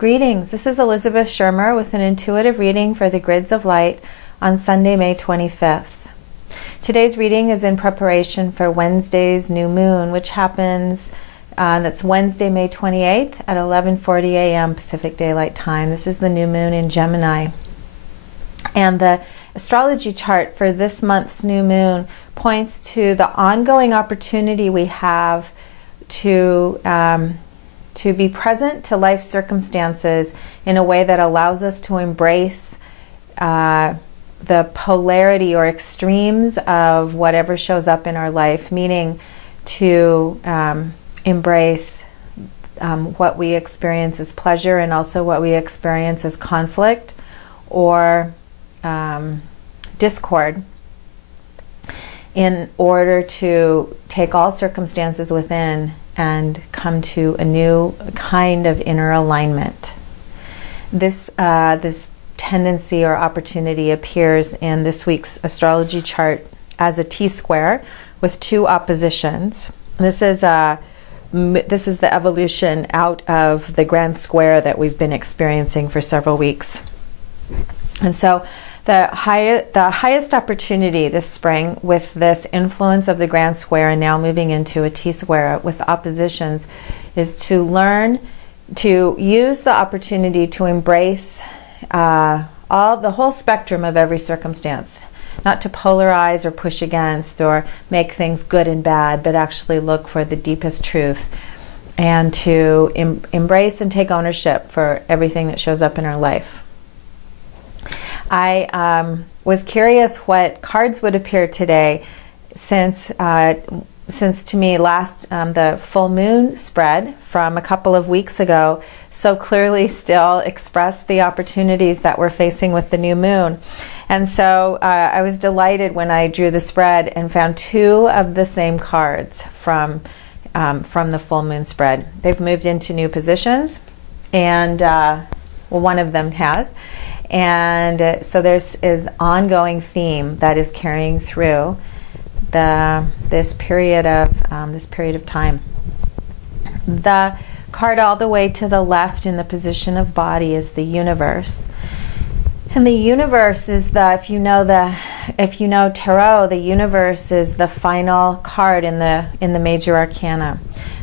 Greetings, this is Elizabeth Shermer with an intuitive reading for the Grids of Light on Sunday, May 25th. Today's reading is in preparation for Wednesday's new moon, which happens, that's Wednesday, May 28th at 11:40 a.m. Pacific Daylight Time. This is the new moon in Gemini. And the astrology chart for this month's new moon points to the ongoing opportunity we have to be present to life circumstances in a way that allows us to embrace the polarity or extremes of whatever shows up in our life, meaning to embrace what we experience as pleasure and also what we experience as conflict or discord, in order to take all circumstances within and come to a new kind of inner alignment. This tendency or opportunity appears in this week's astrology chart as a T-square with two oppositions. This is the evolution out of the grand square that we've been experiencing for several weeks. And so the highest opportunity this spring, with this influence of the grand square and now moving into a T-square with oppositions, is to learn to use the opportunity to embrace the whole spectrum of every circumstance, not to polarize or push against or make things good and bad, but actually look for the deepest truth and to embrace and take ownership for everything that shows up in our life. I was curious what cards would appear today, since to me the full moon spread from a couple of weeks ago so clearly still expressed the opportunities that we're facing with the new moon. And so I was delighted when I drew the spread and found two of the same cards from the full moon spread. They've moved into new positions, and one of them has. And so there's an ongoing theme that is carrying through this period of time. The card all the way to the left in the position of body is the universe. And the universe is if you know tarot, the universe is the final card in the major arcana,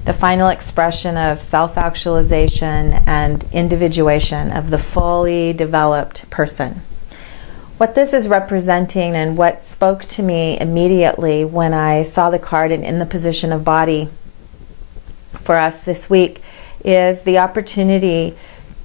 the final expression of self-actualization and individuation of the fully developed person. What this is representing, and what spoke to me immediately when I saw the card and in the position of body for us this week, is the opportunity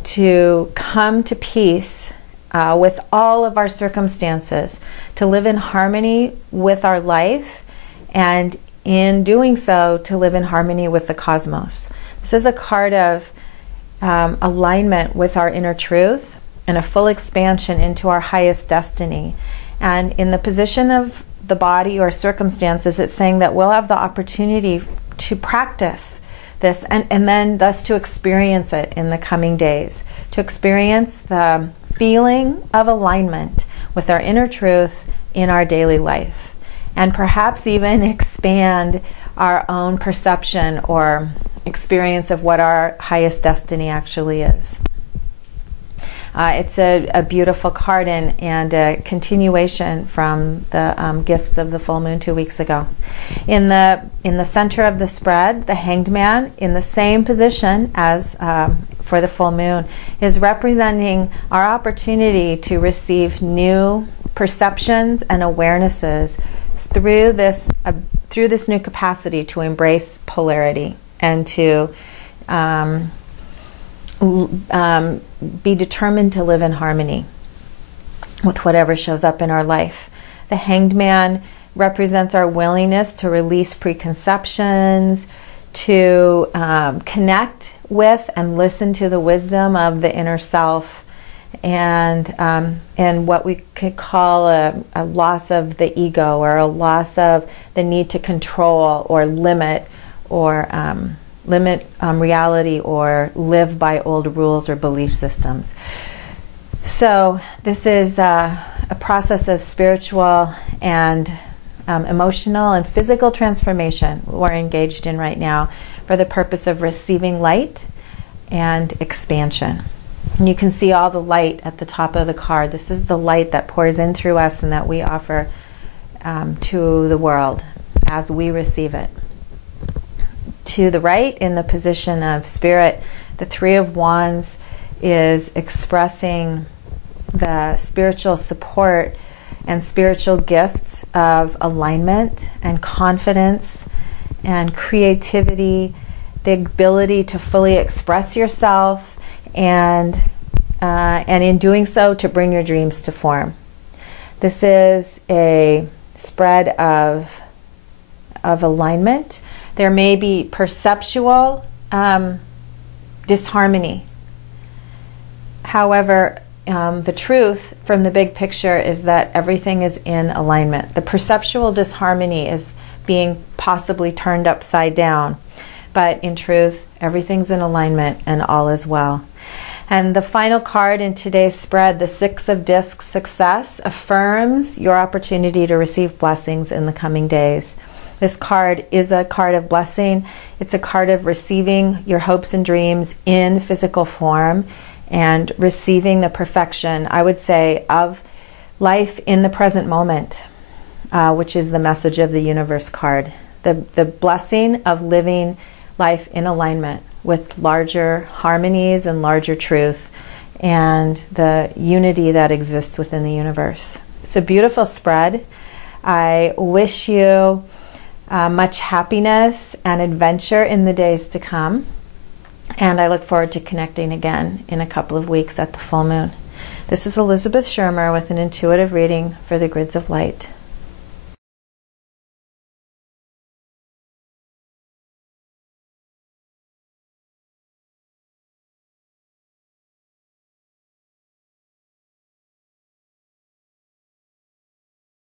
to come to peace with all of our circumstances, to live in harmony with our life, and in doing so, to live in harmony with the cosmos. This is a card of alignment with our inner truth and a full expansion into our highest destiny. And in the position of the body or circumstances, it's saying that we'll have the opportunity to practice this and then thus to experience it in the coming days, to experience the feeling of alignment with our inner truth in our daily life, and perhaps even expand our own perception or experience of what our highest destiny actually is. It's a beautiful card and a continuation from the gifts of the full moon 2 weeks ago. In the center of the spread, the Hanged Man, in the same position as for the full moon, is representing our opportunity to receive new perceptions and awarenesses through this new capacity to embrace polarity and to be determined to live in harmony with whatever shows up in our life. The Hanged Man represents our willingness to release preconceptions, to connect with and listen to the wisdom of the inner self, and what we could call a loss of the ego, or a loss of the need to control or limit reality, or live by old rules or belief systems. So this is a process of spiritual and emotional and physical transformation we're engaged in right now for the purpose of receiving light and expansion. And you can see all the light at the top of the card. This is the light that pours in through us and that we offer to the world as we receive it. To the right, in the position of Spirit, the Three of Wands is expressing the spiritual support and spiritual gifts of alignment and confidence and creativity, the ability to fully express yourself, and in doing so, to bring your dreams to form. This is a spread of alignment. There may be perceptual disharmony. However, the truth from the big picture is that everything is in alignment. The perceptual disharmony is being possibly turned upside down, but in truth, everything's in alignment and all is well. And the final card in today's spread, the Six of Discs, Success, affirms your opportunity to receive blessings in the coming days. This card is a card of blessing. It's a card of receiving your hopes and dreams in physical form and receiving the perfection, I would say, of life in the present moment, which is the message of the universe card. The blessing of living life in alignment with larger harmonies and larger truth and the unity that exists within the universe. It's a beautiful spread. I wish you much happiness and adventure in the days to come. And I look forward to connecting again in a couple of weeks at the full moon. This is Elizabeth Shermer with an intuitive reading for the Grids of Light.